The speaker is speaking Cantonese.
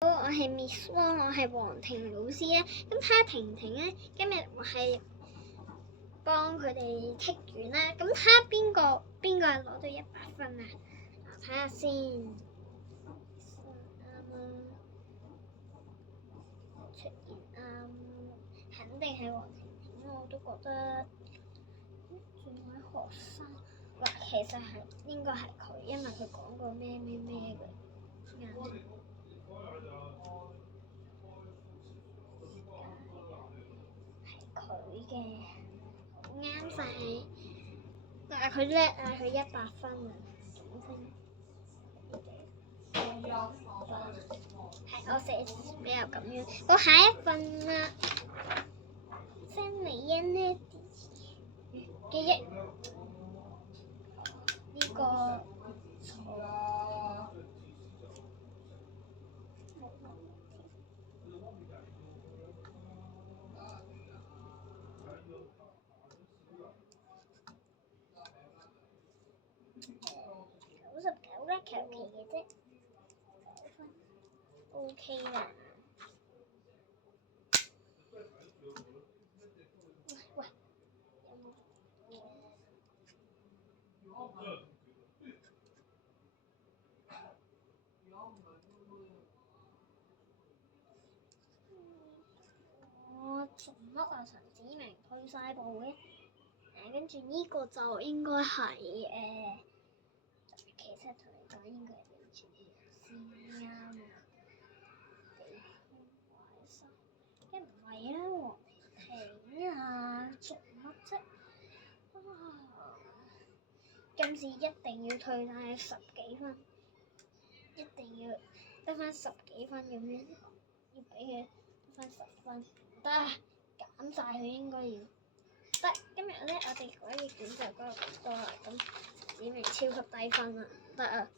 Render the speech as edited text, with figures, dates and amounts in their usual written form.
我係 Miss Wong，我係黃婷老師咧。咁睇下婷婷咧，今日我係幫佢哋剔完啦。咁睇下邊個係攞到100分啊？睇下先。出現肯定係黃婷婷，我都覺得。仲有學生，其實係應該係佢，因為佢講過咩嘅。係佢嘅，啱晒。但係佢叻啊！佢100分啊，總分。係我寫比較咁樣。我下一份啦，新美欣呢記憶呢個。99啦，求其嘅啫，9分 OK 啦。喂，我做乜啊？陳子明退晒步嘅。跟住呢個就應該係其實同你講應該係你先啱啊。梗唔係啦，黃婷啊，做乜啫？今次一定要退晒10幾分，一定要得翻10幾分咁樣，要俾佢得翻10分，得減晒佢應該要。得，今日咧我哋嗰頁卷就嗰度咁多啦，咁子明超級低分啦，得啊！